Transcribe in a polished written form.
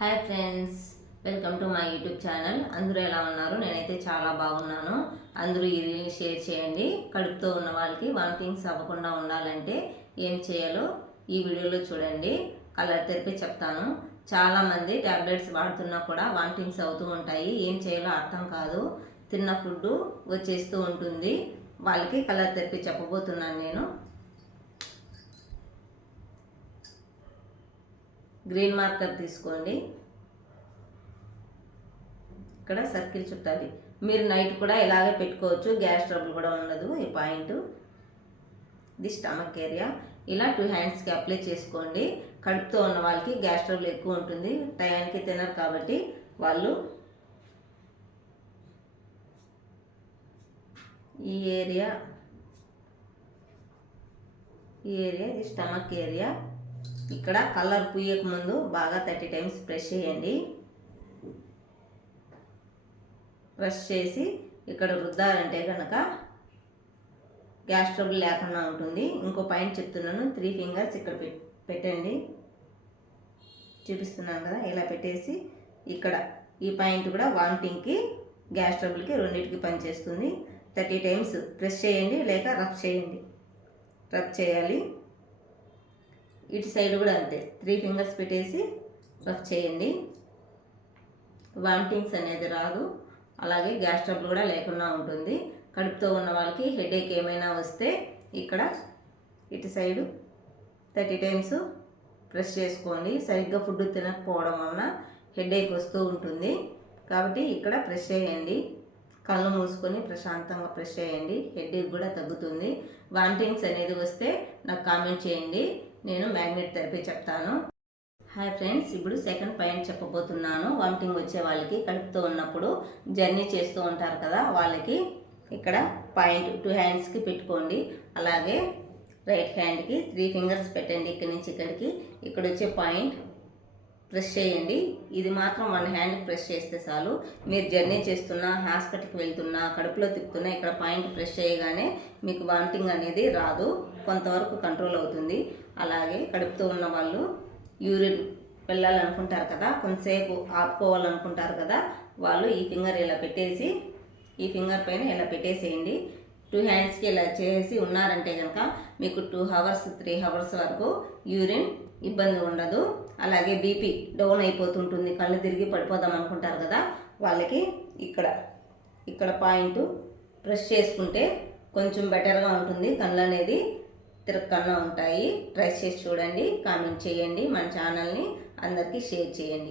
Hi friends, welcome to my YouTube channel. అందరూ ఎలా ఉన్నారు? నేనైతే చాలా బాగున్నాను. అందరూ ఈ రీల్ని షేర్ చేయండి. కడుపుతో ఉన్న వాళ్ళకి వామిటింగ్స్ అవ్వకుండా ఉండాలంటే ఏం చేయాలో ఈ వీడియోలో చూడండి. కలర్ తెరిపి చెప్తాను. చాలామంది ట్యాబ్లెట్స్ వాడుతున్నా కూడా వామిటింగ్స్ అవుతూ ఉంటాయి. ఏం చేయాలో అర్థం కాదు. తిన్న ఫుడ్ వచ్చేస్తూ ఉంటుంది. వాళ్ళకి కలర్ తెరిపి చెప్పబోతున్నాను నేను. గ్రీన్ మార్కర్ తీసుకోండి. ఇక్కడ సర్కిల్ చుట్టాలి. మీరు నైట్ కూడా ఇలాగే పెట్టుకోవచ్చు. గ్యాస్ ట్రబుల్ కూడా ఉండదు. ఈ పాయింట్ ఇది స్టమక్ ఏరియా. ఇలా 2 హ్యాండ్స్కి అప్లై చేసుకోండి. కడుపుతో ఉన్న వాళ్ళకి గ్యాస్ ట్రబుల్ ఎక్కువ ఉంటుంది. టయానికి తినరు కాబట్టి వాళ్ళు ఈ ఏరియా ఇది స్టమక్ ఏరియా. ఇక్కడ కలర్ పూయక ముందు బాగా 30 టైమ్స్ ప్రెస్ చేయండి. ప్రెస్ చేసి ఇక్కడ రుద్దారంటే కనుక గ్యాస్ ట్రబుల్ లేకుండా ఉంటుంది. ఇంకో పాయింట్ చెప్తున్నాను. 3 ఫింగర్స్ ఇక్కడ పెట్టండి. చూపిస్తున్నాను కదా, ఇలా పెట్టేసి ఇక్కడ ఈ పాయింట్ కూడా వామిటింగ్కి గ్యాస్ ట్రబుల్కి రెండింటికి పనిచేస్తుంది. 30 టైమ్స్ ప్రెస్ చేయండి, లేక రబ్ చేయండి. రబ్ చేయాలి. ఇటు సైడ్ కూడా అంతే. 3 ఫింగర్స్ పెట్టేసి రఫ్ చేయండి. వామిటింగ్స్ అనేది రాదు. అలాగే గ్యాస్ ట్రబుల్ కూడా లేకుండా ఉంటుంది. కడుపుతో ఉన్న వాళ్ళకి హెడేక్ ఏమైనా వస్తే ఇక్కడ ఇటు సైడు 30 టైమ్స్ ప్రెస్ చేసుకోండి. సరిగ్గా ఫుడ్ తినకపోవడం వలన హెడేక్ వస్తూ ఉంటుంది. కాబట్టి ఇక్కడ ప్రెస్ చేయండి. కళ్ళు మూసుకొని ప్రశాంతంగా ప్రెస్ చేయండి. హెడేక్ కూడా తగ్గుతుంది. వామిటింగ్స్ అనేది వస్తే నాకు కామెంట్ చేయండి. నేను మ్యాగ్నెట్ థెరపీ చెప్తాను. హాయ్ ఫ్రెండ్స్, ఇప్పుడు సెకండ్ పాయింట్ చెప్పబోతున్నాను. వామిటింగ్ వచ్చే వాళ్ళకి కడుపుతో ఉన్నప్పుడు జర్నీ చేస్తూ ఉంటారు కదా, వాళ్ళకి ఇక్కడ పాయింట్ 2 హ్యాండ్స్కి పెట్టుకోండి. అలాగే రైట్ హ్యాండ్కి 3 ఫింగర్స్ పెట్టండి. ఇక్కడి నుంచి ఇక్కడికి. ఇక్కడ వచ్చే పాయింట్ ప్రెస్ చేయండి. ఇది మాత్రం 1 హ్యాండ్కి ప్రెస్ చేస్తే చాలు. మీరు జర్నీ చేస్తున్నా, హాస్పిటల్కి వెళ్తున్నా, కడుపులో తిప్పుతున్నా ఇక్కడ పాయింట్ ప్రెస్ చేయగానే మీకు వామిటింగ్ అనేది రాదు. కొంతవరకు కంట్రోల్ అవుతుంది. అలాగే కడుపుతో ఉన్న వాళ్ళు యూరిన్ వెళ్ళాలనుకుంటారు కదా, కొంతసేపు ఆపుకోవాలనుకుంటారు కదా, వాళ్ళు ఈ ఫింగర్ ఇలా పెట్టేసి ఈ ఫింగర్ పైన ఇలా పెట్టేసేయండి. 2 హ్యాండ్స్కి ఇలా చేసి ఉన్నారంటే కనుక మీకు 2 అవర్స్ 3 అవర్స్ వరకు యూరిన్ ఇబ్బంది ఉండదు. అలాగే బీపీ డౌన్ అయిపోతుంటుంది, కళ్ళు తిరిగి పడిపోదాం అనుకుంటారు కదా, వాళ్ళకి ఇక్కడ పాయింట్ ప్రెస్ చేసుకుంటే కొంచెం బెటర్గా ఉంటుంది. కళ్ళు అనేది తిరగకుండా ఉంటాయి. ట్రై చేసి చూడండి. కామెంట్ చేయండి. మన ఛానల్ని అందరికీ షేర్ చేయండి.